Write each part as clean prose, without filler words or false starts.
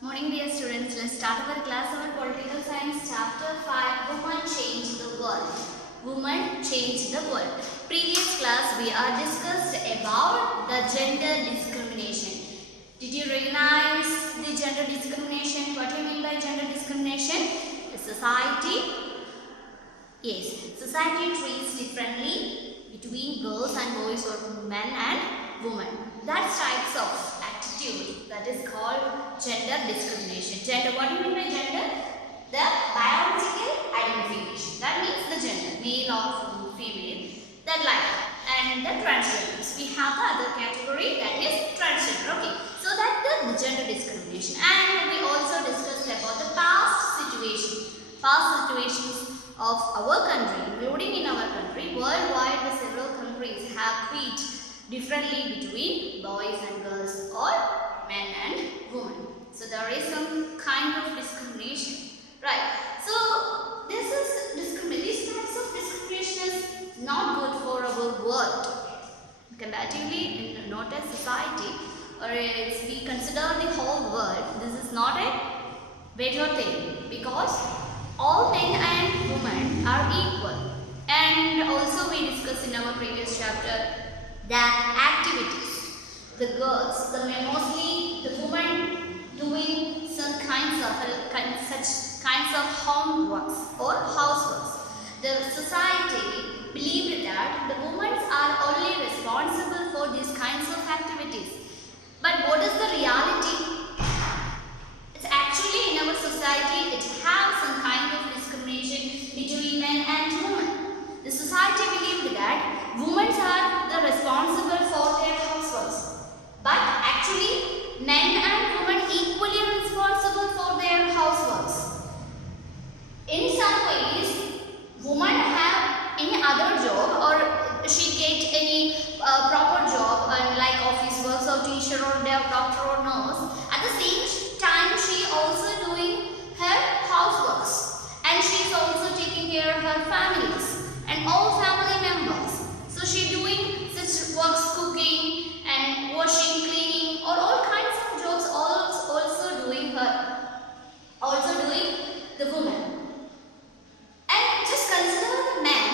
Morning dear students, let's start our class on Political Science chapter 5, Women Change the World. Women Change the World. Previous class we are discussed about the gender discrimination. Did you recognize the gender discrimination? What do you mean by gender discrimination? The society, yes, society treats differently between girls and boys or men and women. That types of attitude that is called gender discrimination. Gender, what do you mean by gender? The biological identification. That means the gender, male or female. That like and the transgenders. We have the other category that is transgender. Okay, so that the gender discrimination. And we also discussed about the past situations of our country, including in our country. Worldwide, the several countries have treated differently between boys and girls or men and women. So there is some kind of discrimination, right? So these types of discrimination is not good for our world. Comparatively, in not a society, or if we consider the whole world, this is not a better thing because all men and women are equal. And also we discussed in our previous chapter the activities, the girls, mostly the women doing such kinds of homeworks or houseworks. The society believed that the women are only responsible for these kinds of activities. But what is the reality? It's actually in our society it has some kind of discrimination between men and women. The society believed that women are the responsible for their households. But actually, men and women equally responsible for their households. In some ways, women have any other job or she get any proper job like office works or teacher or doctor or nurse. At the same time, she also doing her houseworks and she is also taking care of her families and all family members. So she doing such works, cooking and washing, cleaning, or all kinds of jobs also doing the woman. And just consider the men,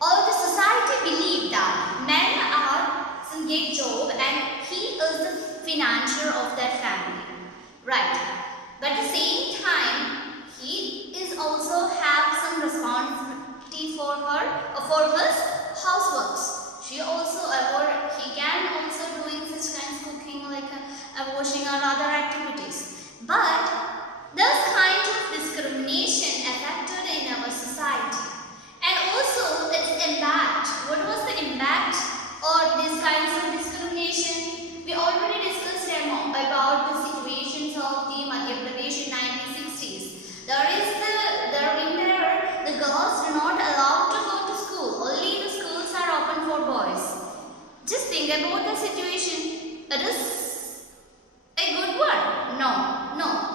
or the society believe that men are some great job and he is the financier of that family, right? But at the same time, he is also have some responsibility for his houseworks. She also or he can also doing such kinds of cooking like washing or other activities. But this kind of discrimination affected in our society. And also its impact. What was the impact or these kinds of discrimination? We already discussed about the situations of the Madhya Pradesh in 1960s. The girls do not allowed to go to school. Only the schools are open for boys. Just think about the situation. It is a good one. No,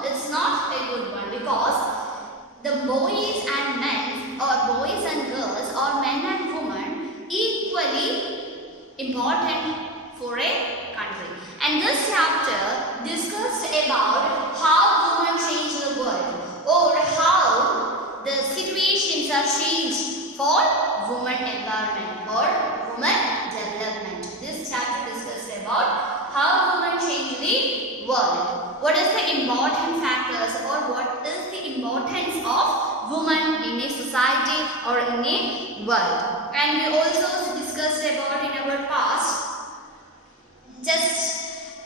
it's not a good one because the boys and men or boys and girls or men and women equally important for a country. And this chapter discussed about how women change the world or how the situations are changed for women empowerment or women development. This chapter discussed about how women change the world. What is the important factors or what is the importance of women in a society or in a world. And we also discussed about in our past, just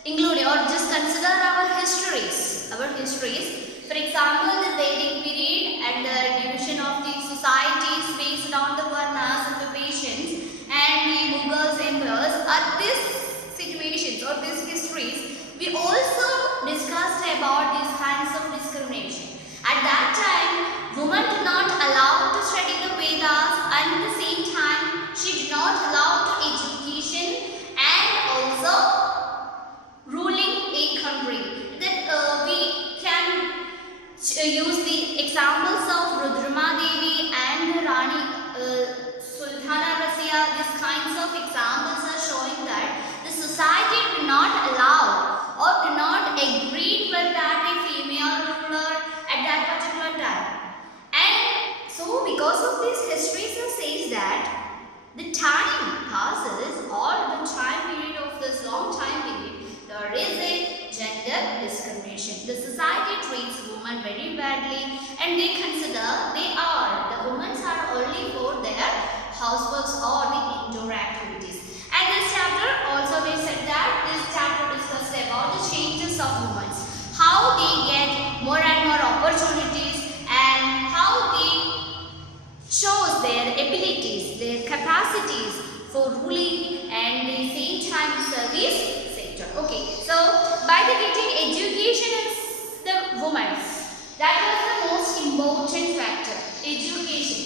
include or just consider our histories. For example, the Vedic period and the division of the societies based on the varnas and the patients and the Mughals emperors are these situations or these histories. We also discussed about these kinds of discrimination. At that time, women did not allow to study the Vedas and at the same time, she did not allow to education and also ruling a country. That we can use the examples of Rudrama Devi and Rani Sultana Rasia. These kinds of examples are showing that the society did not allow or did not agree with that this history says that the time passes, or the time period of this long time period, there is a gender discrimination. The society treats women very badly, and the women are only for their houseworks or the indoor activities. And this chapter also we said that this chapter discussed about the changes of women, how they get more and more opportunities, and how they shows their abilities, their capacities for ruling and the same time service sector. Okay, so by the getting education as the woman, that was the most important factor, education.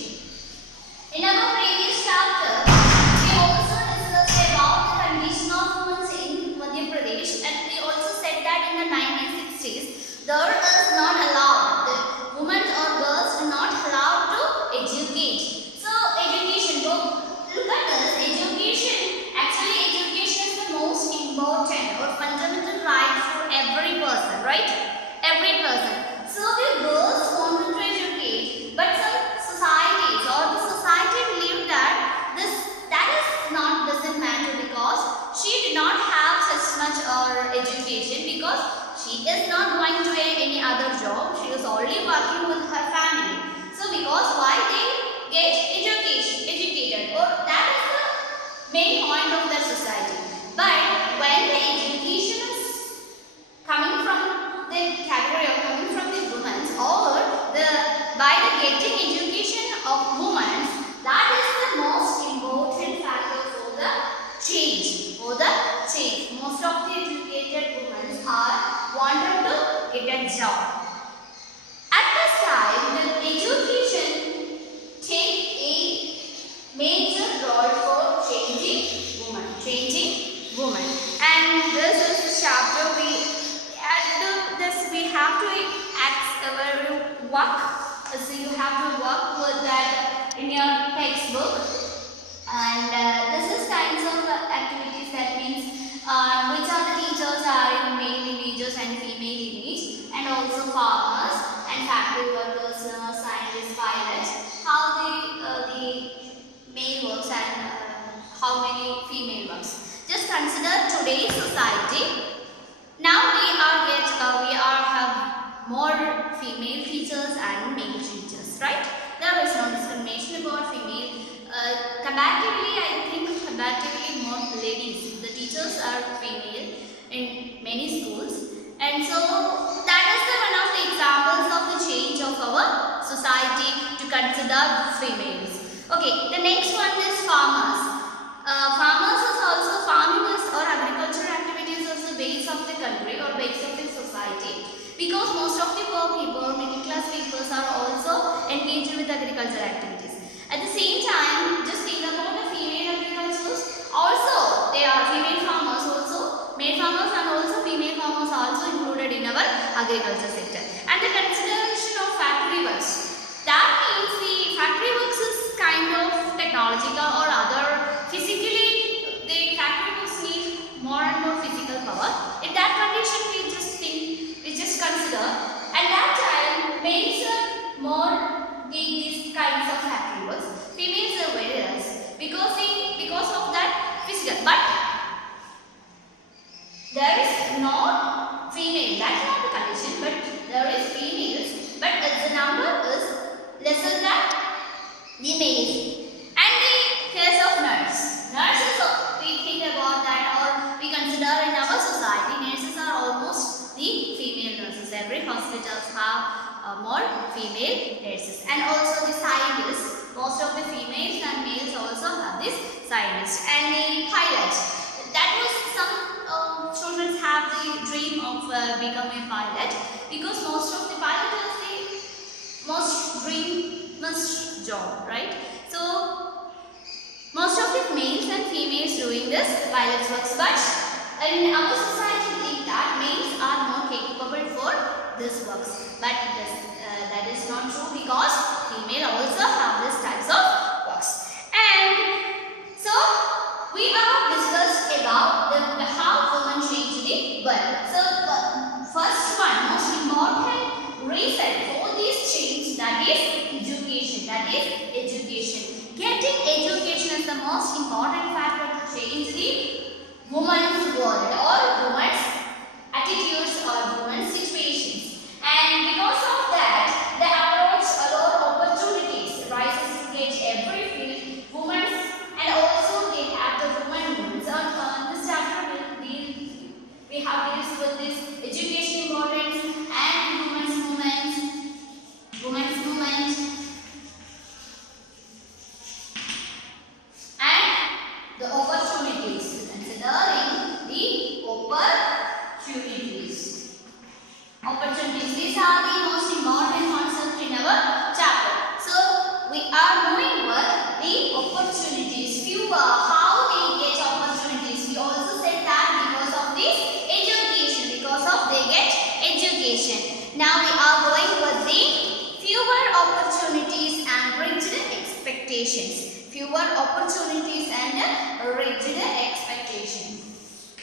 In our previous chapter, we also discussed about the condition of women in Madhya Pradesh, and we also said that in the 1960s, there is not allowed, the women or girls are not allowed to educate. So education, look at this, education, actually education is the most important or fundamental right for every person, right? Every person. So the girls wanted to educate, but some societies or the society believe that that is not doesn't matter, because she did not have such much education, because she is not going to any other job, she is only working with her family. So because why they get educated, or that is the main point of the society. But when the education is coming from the category of coming from the women, or by the getting education of women, that is the most important factor for the change. Most of the educated women are wanted to get a job. At this time, the education take a major role for changing women. And this is the chapter we have to work. So you have to work with that in your textbook. And this is kinds of activities, that means which are the teachers are in male images and female image, and also farmers and factory workers, scientists, pilots, how the male works and how many female works. Just consider today's society. Now we have more female teachers and male teachers, right? There is no discrimination about female. Comparatively more ladies. The teachers are female in many schools, and so that is one of the examples of the change of our society to consider females. Okay, the next one is farmers. Farming or agricultural activities is the base of the country or base of the society, because most of the poor people, middle class people are also engaged with agricultural activities. At the same time, just think about the female agriculturists. Also, they are female farmers also, male farmers and also female farmers are also included in our agriculture sector. And the consideration of factory works. That means the factory works is kind of technological or other physically, the factory works need more and more physical power. In that condition, we just consider, at that time, males are more these kinds of factory works. Females are very less because of that physical. But there is no female. That's not the condition. But there is females. But the number is lesser than the males. And the case of nurses, we think about that, or we consider in our society, nurses are almost the female nurses. Every hospitals have more female nurses. And also the scientists, most of the females and males also have this scientists. And the pilots, that was some children have the dream of becoming a pilot, because most of the pilot is the most dreamless job, right? So most of the males and females doing this pilot's works, but in our society believe that males are more capable for this works, but that is not true, because female also have this types of works. And so we have discussed about how women change the world. So first one, most important reason for this change, that is education. are the most important concepts in our chapter. So we are moving with the opportunities. How they get opportunities. We also said that because of this education, because of they get education. Now we are going with the fewer opportunities and rigid expectations. Fewer opportunities and rigid expectations.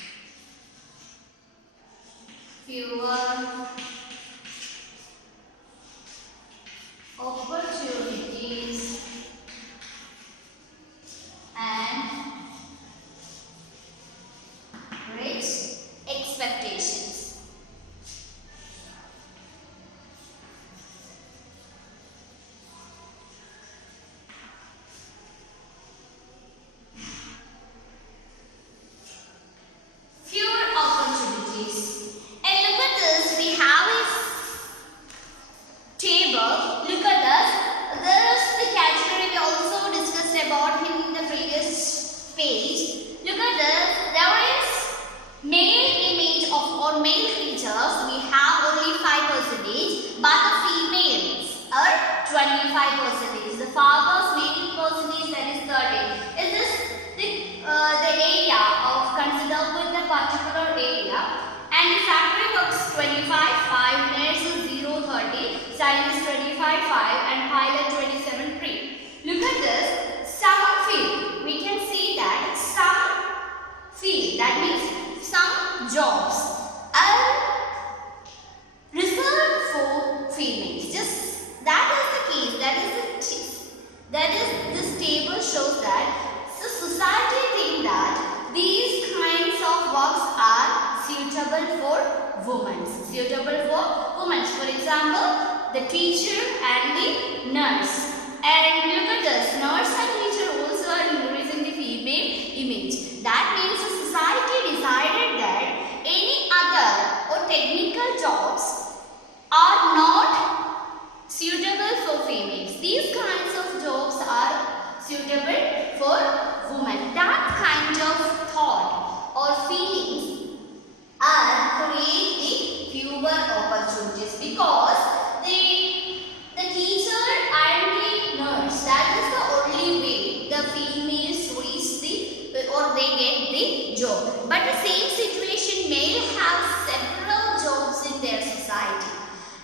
Fewer opportunities and rich expectations. Fewer opportunities. And look at this, we have a table. Look at this. There is the category we also discussed about in the previous page. Look at this. There is male image of or male creatures. We have only 5%, but the females are 25%. The farmer's male percentage, that is 30. Is this the area of consider with the particular area? And the factory works 25, 5, nurses 0, 30, scientist 25, 5, and pilot 27, 3. Look at this, some field. We can see that some field, that means some jobs are reserved for females. Just that is the case. This table shows that the society think that these kinds of works are suitable for women. For example, the teacher and the nurse. And look at this, nurse and teacher also are increasing the female image. That means the society decided that any other or technical jobs are not suitable for females. These kinds of jobs are suitable for women. That kind of thought or feelings are create the fewer opportunities, because the teacher and the nurse, that is the only way the females reach the or they get the job. But the same situation, male have several jobs in their society.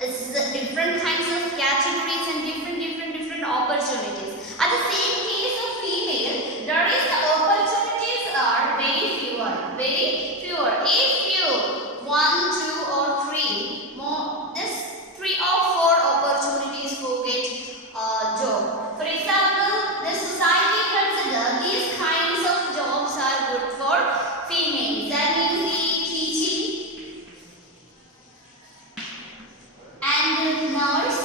It's different kinds of categories and different opportunities. At the same case of female, there is the opportunities are very fewer. If you 1, 2 or 3 more, this 3 or 4 opportunities to get a job. For example, the society consider these kinds of jobs are good for females. That means the teaching and the nurse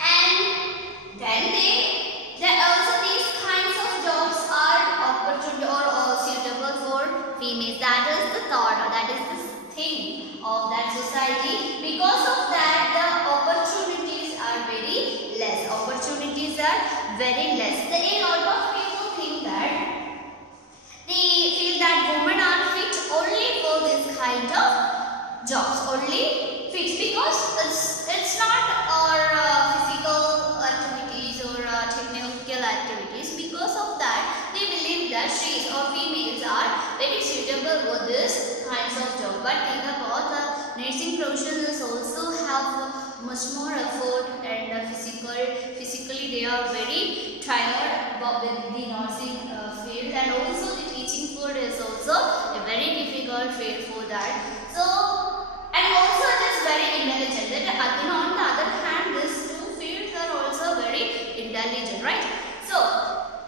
and then there also these kinds of jobs are opportunity or suitable for females. That is the thought, or that is the thing of that society. Because of that, the opportunities are very less. A lot of people think that they feel that women are fit only for this kind of jobs, only fit because it's not our physical activities or technical activities. Because of that, they believe that she or females are very suitable for this kinds of job. But think about the nursing professionals also have much more effort and physically they are very tired about with the nursing field, and also the teaching field is also a very difficult field for that. So, and also it is very intelligent. Again, on the other hand, these two fields are also very intelligent, right? So,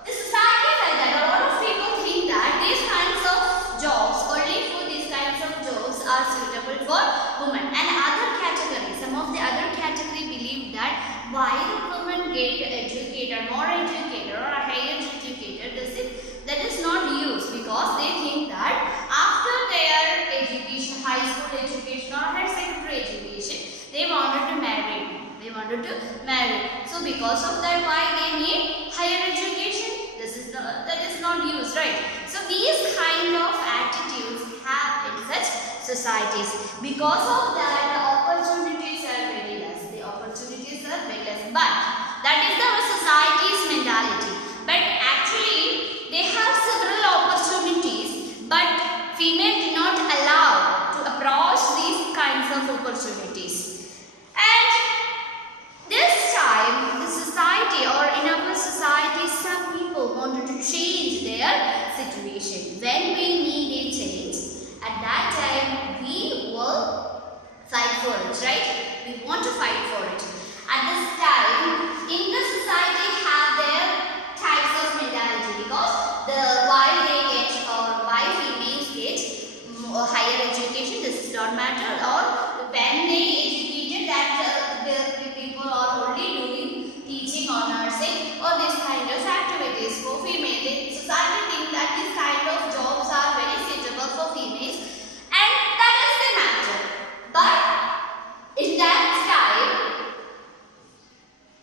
the society like that. A lot of people think that these kinds of jobs, only for these kinds of jobs are suitable for women. And other categories, some of the other category believe that why the women get educated, more educated or higher educated, that is not used, because they think that after their education, high school education or higher secondary education, they wanted to marry societies. Because of that, the opportunities are very less. The opportunities are very less. But that is our society's mentality. But actually, they have several opportunities, but female do not allow to approach these kinds of opportunities. And this time, the society or in our society, some people wanted to change their situation. When we need a change, at that time we will fight for it, right? We want to fight for it. At this time, in the society have their types of mentality, because why they get or why females get higher education, this does not matter, or when they educated that the people are only doing teaching or nursing or this kind of activities for female. The society think that this kind of jobs are very suitable for females, and that is the matter. But in that time,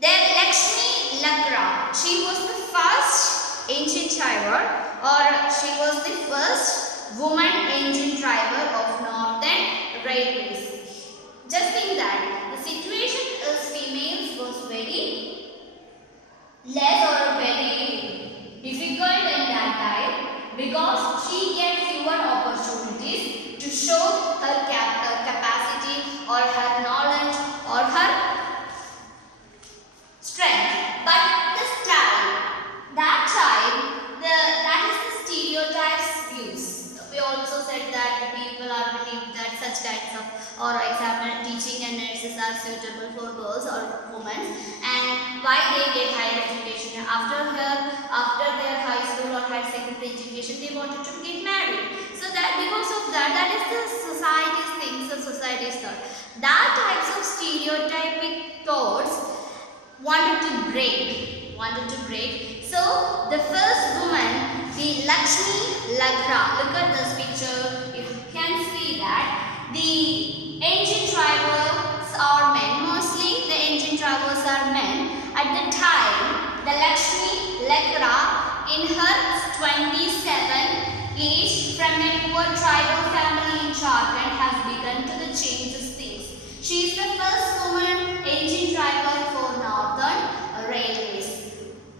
there Lakshmi Lagra, she was the first engine driver, or she was the first woman engine driver of Northern Railways. Just think that the situation is females was very less or very difficult in that time, because she get fewer opportunities to show her capacity or her knowledge or her strength. But this time, that is the stereotypes views. We also said that the people are believed that such kinds of, or example, teaching and nurses are suitable for girls or women, and why they get higher education after their high school or higher secondary education, they wanted to get married. So that because of that, that is the society's things, the society's thought. That types of stereotypic thoughts wanted to break. So the first woman, the Lakshmi Lagra, look at this picture, you can see that the engine drivers are men, mostly the engine drivers are men. At the time, the Lakshmi Lagra in her 27 age from a poor tribal family in Jharkhand has begun to change things. She is the first woman engine driver for Northern Railways.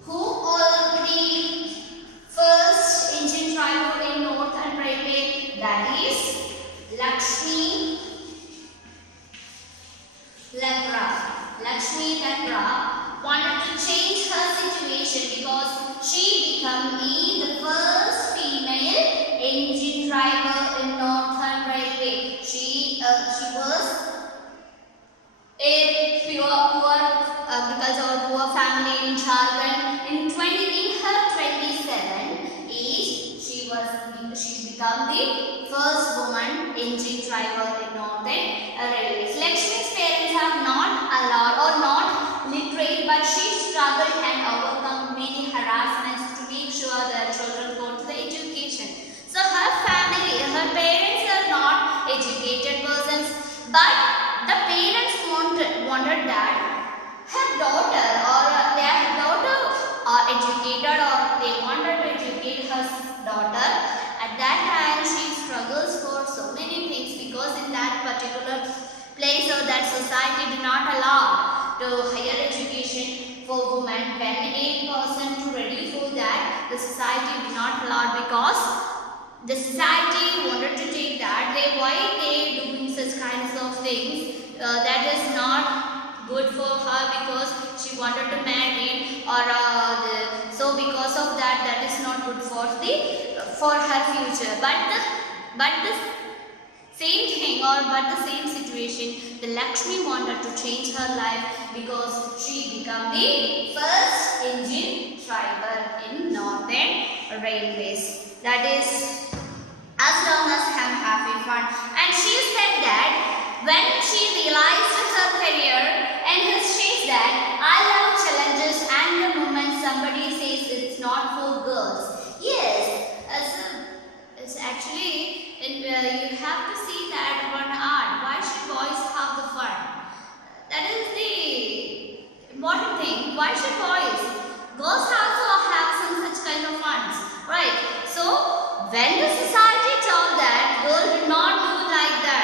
Who are the first engine driver in Northern Railway? That is Lakshmi Lagra. Lakshmi Lagra wanted to change her situation because she became the first female engine driver in Northern Railway. She was a poor agriculture or poor family in Jharkhand. In her 27 age, she became the first woman engine driver in Northern Railways. Lakshmi's parents are not allowed or not literate, but she struggled and overcome many harassments to make sure their children go to the education. So her family, her parents are not educated persons, but the parents wanted that her daughter or their daughter are educated, or they wanted to educate her daughter. At that time, she struggles for so many things, because in that particular place or that society did not allow to higher education for women. When a person to ready for that, the society did not allow, because the society wanted to take that. Why they doing such kinds of things? That is not good for her, because she wanted to marry, or so because of that, that is not good for her future. But the same thing, or but the same situation, the Lakshmi wanted to change her life, because she became the first engine driver in Northern Railways. That is, as long as I'm having fun. And she said that when she realized her career, and she said, I love challenges, and the moment somebody says it's not for girls. Yes, it's actually, you have to see that one art. Why should boys have the fun? That is the important thing. Why should boys? Girls also have some such kind of funds, right? So when the society told that girls do not do like that,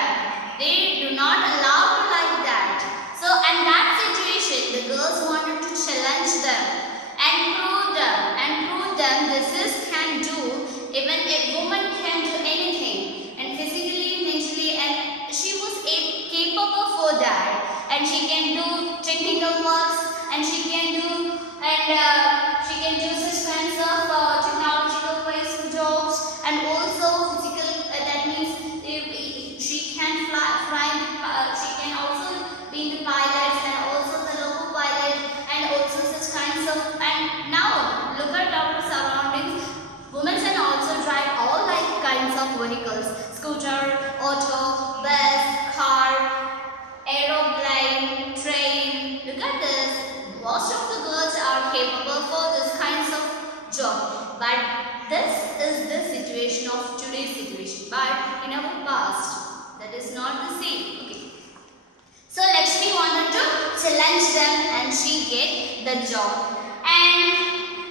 scooter, auto, bus, car, aeroplane, train. Look at this. Most of the girls are capable for this kinds of job. But this is the situation of today's situation. But in our past, that is not the same. Okay. So Lakshmi wanted to challenge them and she get the job. And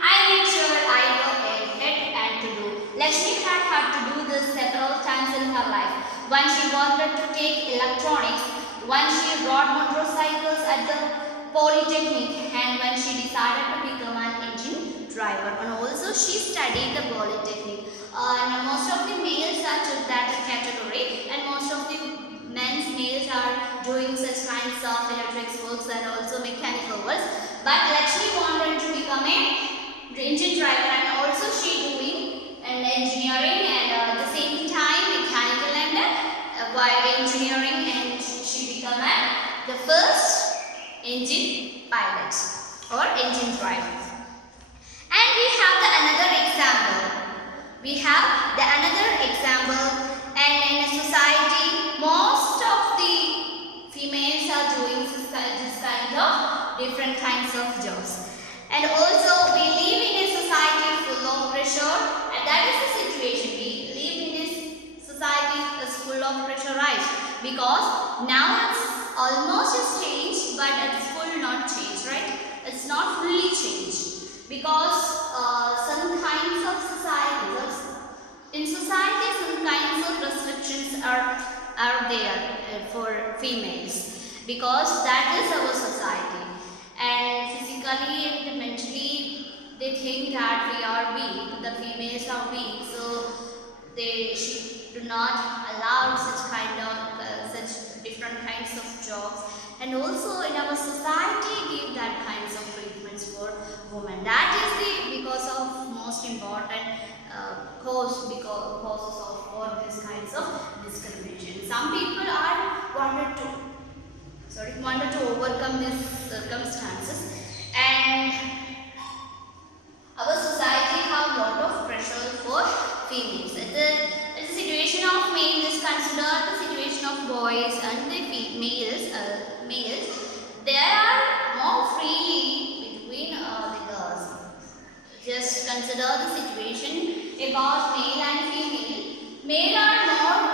I made sure I go ahead and to do. Lakshmi had to do this several times in her life. Once she wanted to take electronics, once she rode motorcycles at the Polytechnic, and when she decided to become an engine driver. And also she studied the Polytechnic. And most of the males are to that category, and most of the males are doing such kinds of electrics works and also mechanical works. But Lakshmi wanted to become an engine driver, and also she doing an engineering and at the same time mechanical and engineering, and she become the first engine pilot or engine driver. And we have another example. And in a society, most of the females are doing this kind of different kinds of jobs. And also we live in a society full of pressure, and that is the situation. We live in this society is full of pressure, right? Because now it's almost changed, but it's full not changed, right? It's not fully changed because some kinds of societies, in society some kinds of restrictions are there for females, because that is our society. And physically and mentally they think that we are weak, the females are weak, so they do not allow such such different kinds of jobs. And also in our society give that kinds of treatments for women. That is because of most important causes of all these kinds of discrimination. Some people wanted to overcome these circumstances, and our society have a lot of pressure for females. The situation of males is considered the situation of boys, and the males they are more freely between the girls. Just consider the situation about male and female. Male are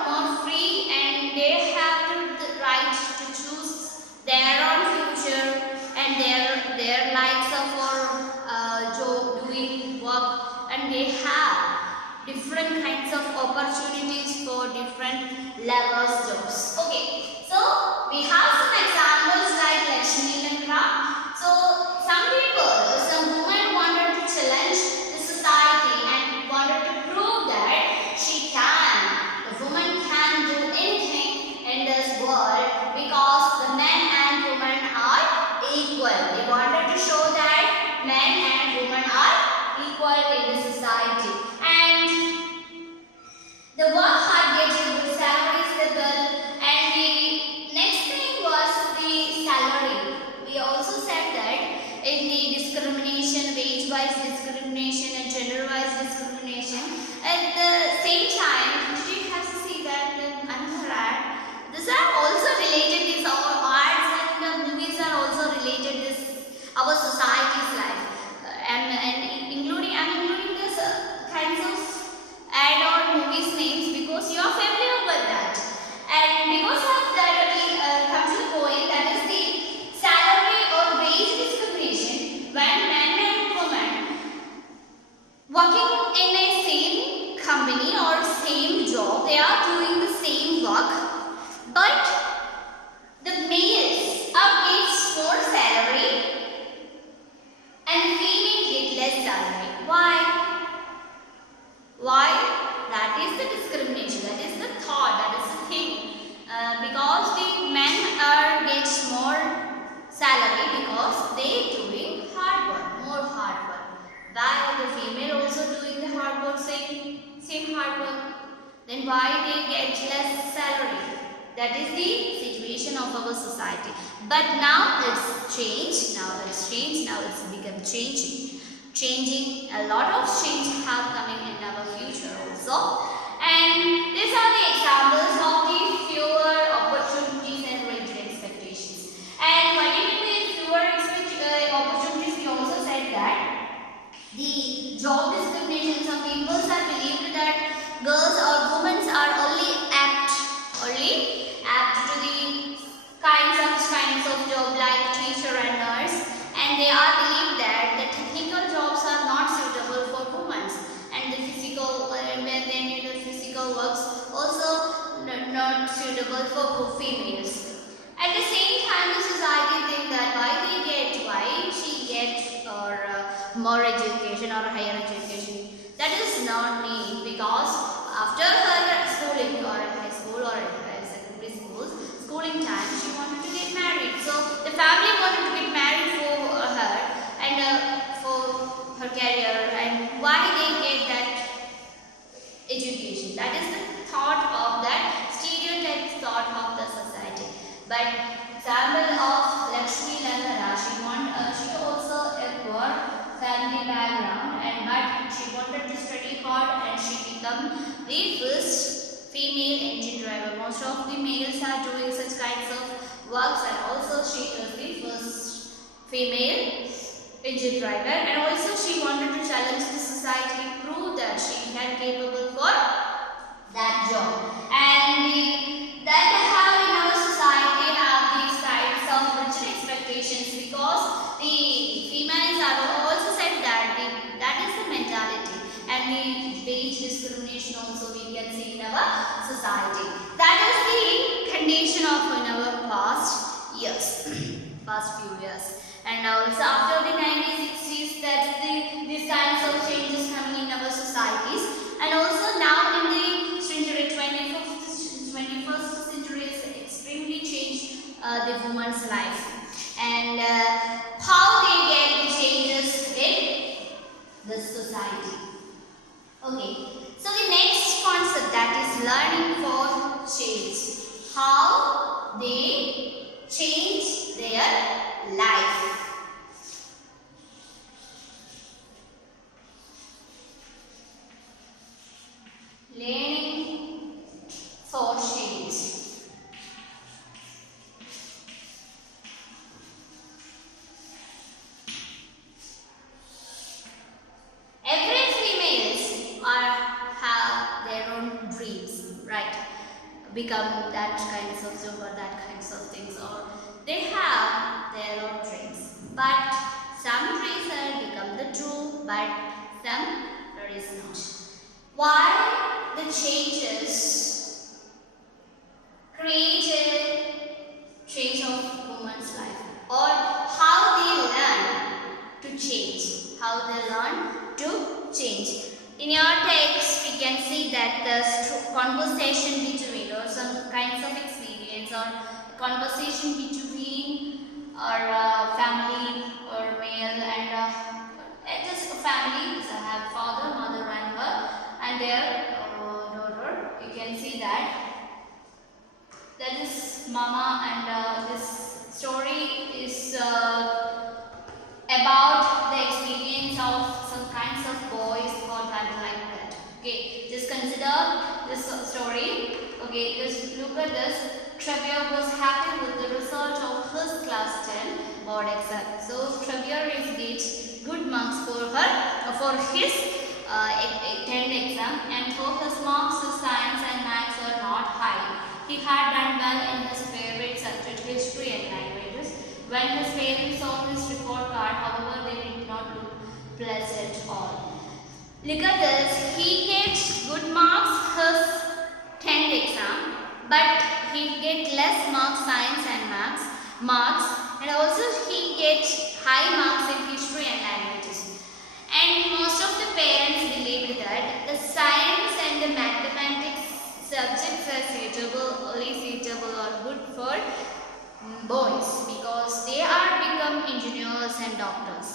more free, and they have the right to choose their own future and their likes for doing work, and they have different kinds of opportunities for different levels jobs. Okay, so we have some examples like Lakshmi and Ram. So some women wanted to challenge the society and wanted to prove that the woman can do anything in this world, because the men and women are equal. They wanted to show that men and women are equal in the society. And the work hard gets a good salary stable. And the next thing was the salary. We also said that in the discrimination, wage-wise discrimination and gender-wise discrimination, at the same time, she has to see that another ad. These are also related. These ads and movies are also related. Our society's life, and including this kinds of ad or movies names, because you are familiar with that. And because of that, we come to the point, that is the salary or wage discrimination. When men and women working in a same company or same job, they are doing the same work, but the males gets more salary and females get less salary. Why? That is the discrimination. That is the thought. That is the thing. Because the men gets more salary because they doing hard work, more hard work. While the female also doing the hard work, same hard work. Then why they get less salary? That is the situation of our society. But now it's changed. Now it's become changing. A lot of change have coming in our future also. And these are the examples also not suitable for females. At the same time, the society think that why she get or more education or higher education. That is not need, because after her schooling or high school or secondary schooling time, she wanted to get married. So the family wanted to get married for her and for her career, and why they get that education. That is the thought of that stereotype thought of the society. But example of Lakshmi Ladhara, she also a poor family background, and but she wanted to study hard and she become the first female engine driver. Most of the males are doing such kinds of works, and also she is the first female engine driver, and also she wanted to challenge the society, prove that she had capable for that job. And that how in our society have these kinds of rigid expectations, because the females have also said that that is the mentality, and the age discrimination also we can see in our society. That is the condition of in our past years, past few years. And also after the 1960s, that's these kinds of changes coming in our societies. And also now in the century, 21st century is extremely changed the woman's life. And how they get the changes in the society. Okay, so the next concept, that is learning for change. How they change their life. Learning for change. Every females have their own dreams, right? Become that kinds of job or that kinds of things, or they have their own dreams. But some dreams are become the true, but some there is not. Why the changes created change of woman's life, or how they learn to change, how they learn to change. In your text, we can see that the conversation between, or some kinds of experience, or conversation between our family or male and just a family. So I have father, mother, and her, and their daughter. You can see that is mama, and this story is about the experience of some kinds of boys or that like that. Okay, just consider this story. Okay, just look at this. Xavier was happy with the result of his class 10 board exam. So Xavier is get good marks for his 10th exam, and for his marks in science and maths were not high. He had done well in his favorite subject, history and languages. When his parents saw his report card, however, they did not look pleasant at all. Look at this. He gets good marks his 10th exam, but he get less marks science and maths marks, and also he gets high marks in history and languages. And most of the parents believed that the science and the mathematics subjects are only suitable or good for boys, because they are become engineers and doctors.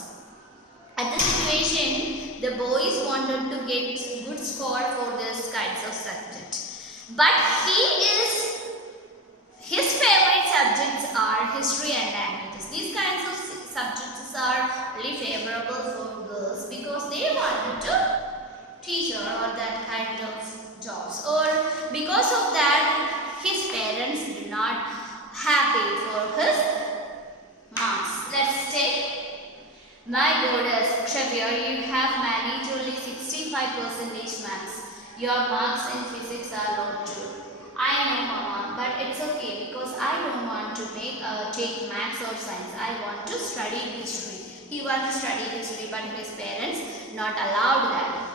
At the situation, the boys wanted to get good score for this kinds of subject, but his favorite subjects are history and languages. These kinds of subjects are really favorable for girls, because they wanted to teacher or that kind of jobs, or because of that his parents did not happy for his marks. Let's take my goddess Xavier, you have managed only 65% marks. Your marks in physics are low too. I know, Mama, but it's okay, because I don't want to take maths or science. I want to study history. He wants to study history, but his parents not allowed that.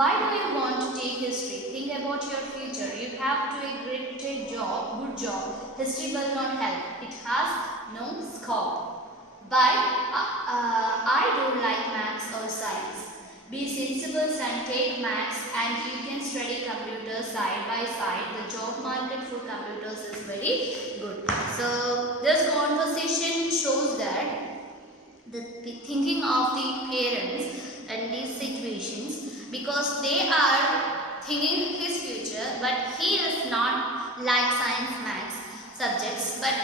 Why do you want to take history? Think about your future. You have to a great job, good job. History will not help. It has no scope. But I don't like maths or science. Be sensible and take maths and you can study computers side by side. The job market for computers is very good. So this conversation shows that the thinking of the parents in these situations, because they are thinking his future, but he is not like science maths subjects, but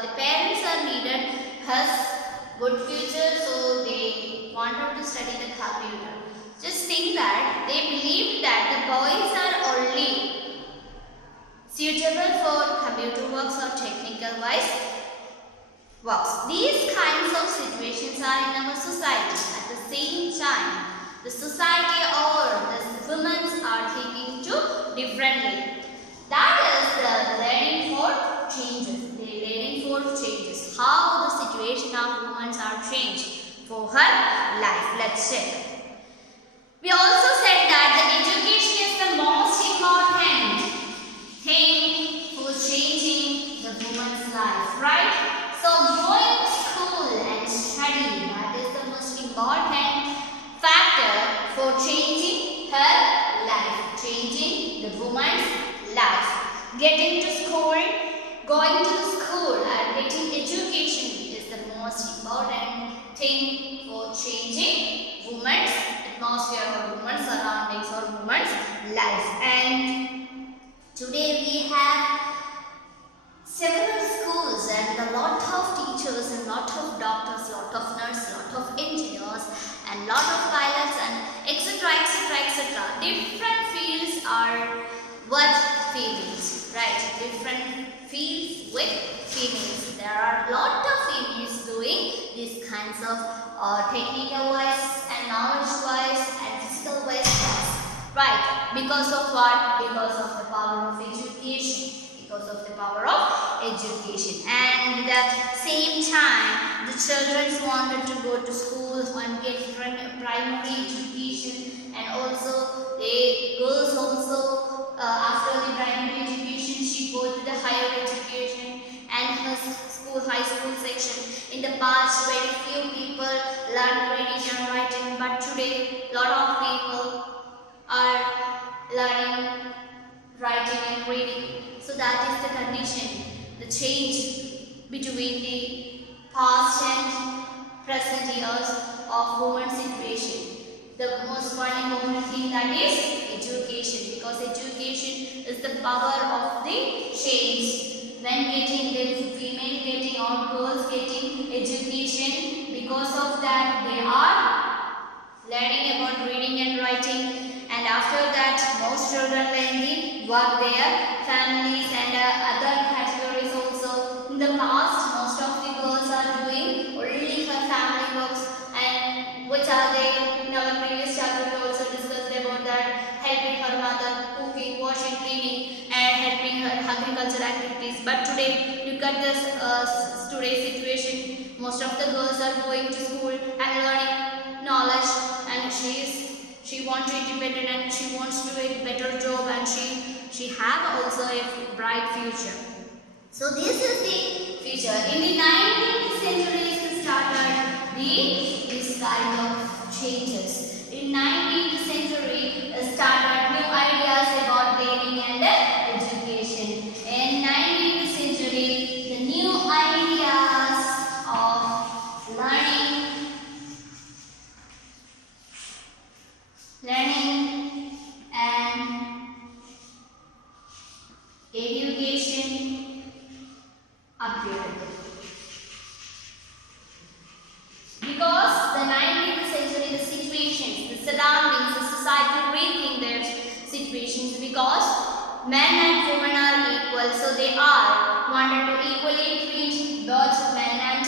the parents are needed his good future, so they wanted to study the computer. Just think that they believe that the boys are only suitable for computer works or technical wise works. These kinds of situations are in our society. At the same time, the society or the women are thinking too differently. That is the learning for changes. The learning for changes. How the situation of women are changed for her life. Let's check. We also said that the education is the most important thing for changing the woman's life, right? So going to school and study, that is the most important factor for changing her life, changing the woman's life. Getting to school, going to the school and getting education is the most important thing for changing woman's atmosphere or woman's surroundings or woman's life. And today we have several schools and a lot of teachers and lot of doctors, lot of nurses, lot of engineers and lot of pilots and etc. etc. etc. Different fields are with females, right? Different fields with females. There are lot of females doing these kinds of technical wise and knowledge wise and physical wise tasks, right? Because of what? Because of the power of education. Because of the power of education. And at the same time, the children wanted to go to school and get primary education, and also the girls also after the primary education she go to the higher education and her school, high school section. In the past, very few people learned reading and writing, but today lot of people are learning writing and reading. So that is the condition, the change between the past and present years of women's situation. The most important thing, that is education, because education is the power of the change. When getting the female getting or girls getting education, because of that they are learning about reading and writing, and after that most children learn the work their families and other categories also. In the past, most of the girls are doing only her family works, and which are they? In our previous chapter we also discussed about that, helping her mother, cooking, washing, cleaning and helping her agricultural activities. But today, look at this today's situation. Most of the girls are going to school and learning knowledge, and she wants to be independent and she wants to do a better job, and she have also a bright future. So this is the future. In the 19th century it started this kind of changes. In 19th century started new ideas about learning and education. In 19th century the new ideas of learning and education appeared. Because the 19th century, the situations, the surroundings, the society rethink their situations, because men and women are equal, so they are wanted to equally treat both men and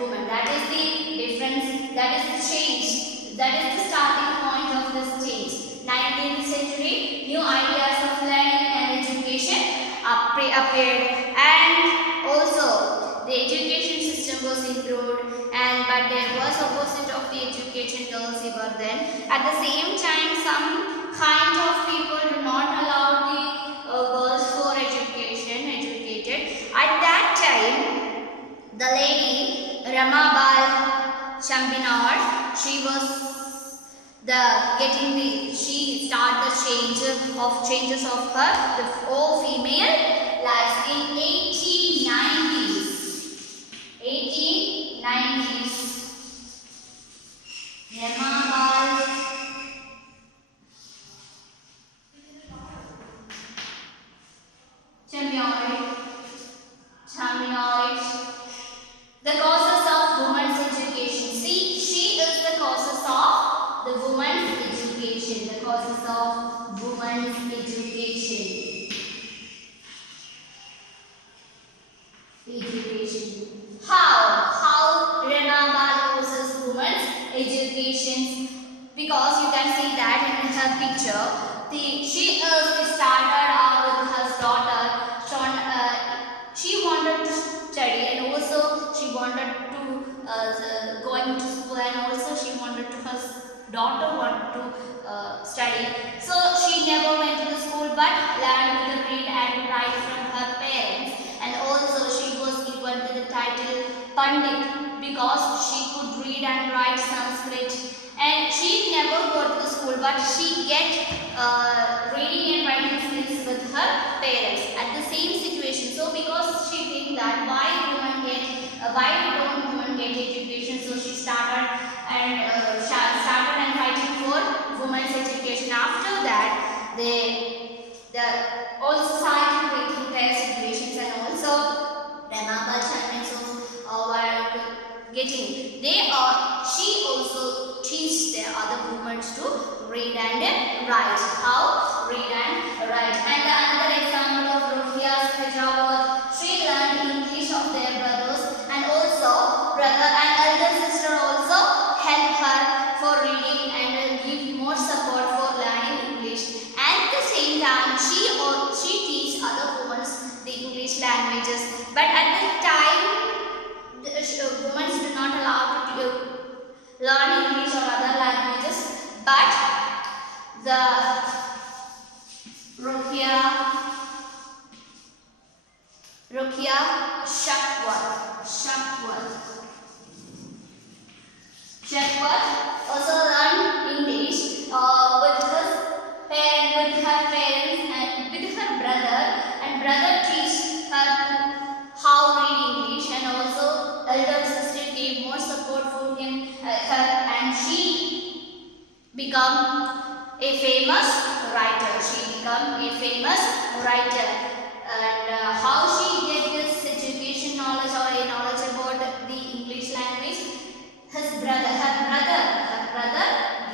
women. That is the difference, that is the change, that is the starting point of this change. 19th century, new ideas of learning and education appeared, and also the education system was improved, but there was opposite of the education girls were then. At the same time, some kind of people do not allow the girls for educated. At that time, the lady Ramabal Chambinar, she started the changes of her the all female lives in 1890s. 1890s. Ramabal Chambinar. The causes of women's education. See, she is the causes of the women's education. The causes of women's education. How Ramabal causes women's education? Because you can see that in her picture. She started out with her daughter. She wanted to study, and also she wanted to going to school, and also she wanted to her daughter wanted to study. So she never went to the school but learned to read and write from her parents, and also she was given the title Pandit because she could read and write Sanskrit. And she never go to the school but she get reading and writing skills with her parents at the same situation. So because she think that why don't women get education, so she started and fighting for women's education. After that, all society breaking their situations, and also Ramabal Chambinar were getting. She also teach the other women to read and write. How? Read and write. And another example of Rukia Sajawat, she learned English of their brothers, and also brother and elder sister also help her for reading and give more support for learning English. At the same time, she teach other women the English languages. But at the time, women do not allow to learn English or other languages, but the Rukia Shakwath also learned English with her parents and with her brother, and brother teach her how read English, and also elder sister gave more support for her, and she become a famous writer. And how she get this education knowledge or a knowledge about the English language? Her brother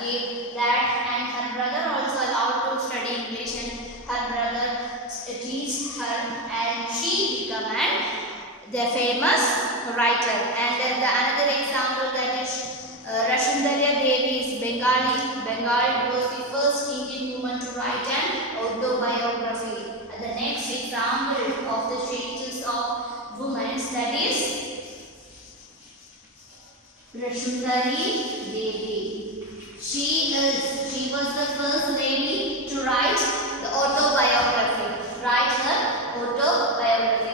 gave that, and her brother also allowed to study English, and her brother teach her, and she become the famous writer. And then another example, that is Rasundharya Devi is Bengali. Bengali was the first Indian woman to write an autobiography. The next example of the changes of women, that is Rasundhari Devi. She was the first lady to write the autobiography.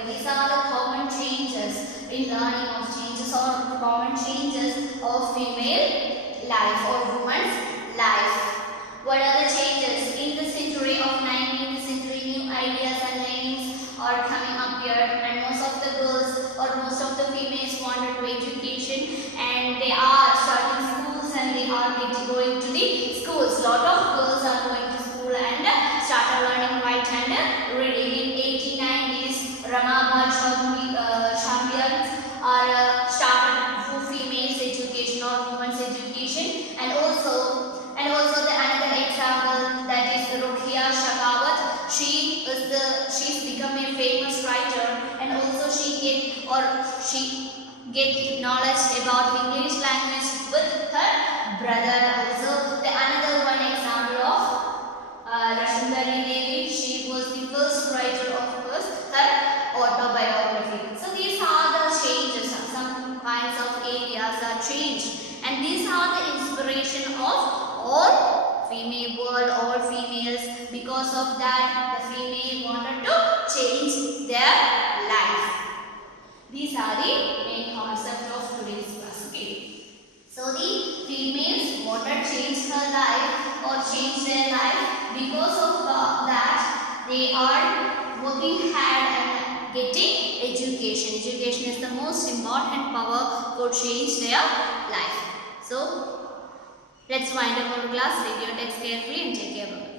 These are the common changes in learning of changes, or common changes of female life or woman's life. What are the changes in the century of 19th century? New ideas and learnings are coming up here, and most of the girls or most of the females wanted to education, and they are starting schools, and they are going to the schools. Lot of girls are going to school and started learning write and reading. In 1890s, Ramabal Chambinar started for females education or women's education, and also the another example, that is Rukia Shakawat. She's become a famous writer, and also she get knowledge about English language with her brother. Also, the another one example of Rasundhari Devi, she was the first writer of her autobiography. So these are the changes, some kinds of areas are changed, and these are the inspiration of all female world, all female of that, the female wanted to change their life. These are the main concept of today's class. Okay. So the females wanted to change her life or change their life because of that they are working hard and getting education. Education is the most important power for change their life. So let's wind up our class. Read your text carefully and take care of it.